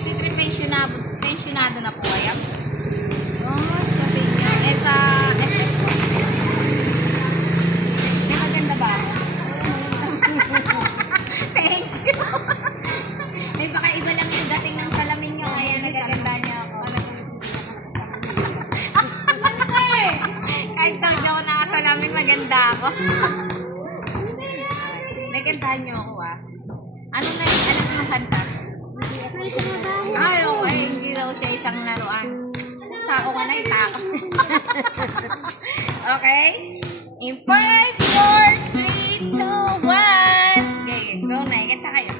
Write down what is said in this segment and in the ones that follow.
73 pensionado na po kayo? Oh, sa senior. Eh, sa SS ko. May maganda ba ako? Thank you. May baka iba lang yung dating ng salamin nyo, kaya nagaganda niya ako. Kahit daw di ako nakasalamin, maganda ako. Nagandahan niyo ako ah. Ano na yung alam yung kanta? Ay, okay. Hindi daw siya isang laruan. Tako ka na, itako. Okay? In 5, 4, 3, 2, 1. Okay, go na. Ikita kayo.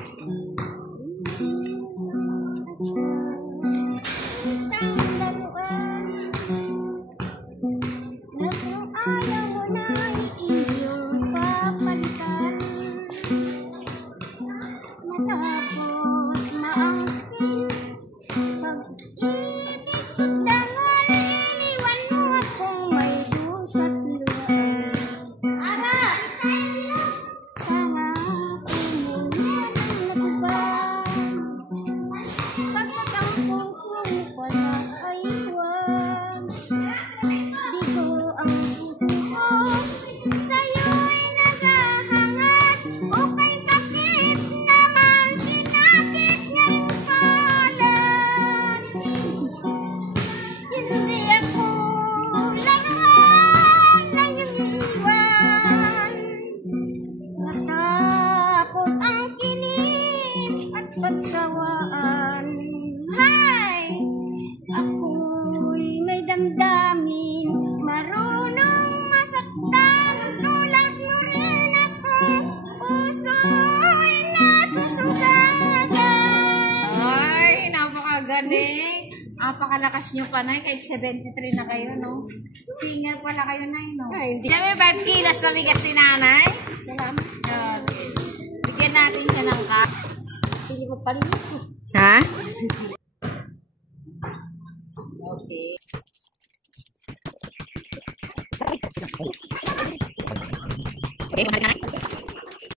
Pagsawaan, hay! Ako'y may damdamin, marunong masaktan, tulad mo rin akong puso'y nasusugagan. Ay, napakagaling. Napakalakas nyo pa na, kahit 73 na kayo, no? Singer pala kayo na, no? Ay, hindi. Dami 5 kilos na bigas si nanay. Salamat. Okay. Bigyan natin siya ng cup. Pili mo pa rin ito. Ha? Okay. Okay,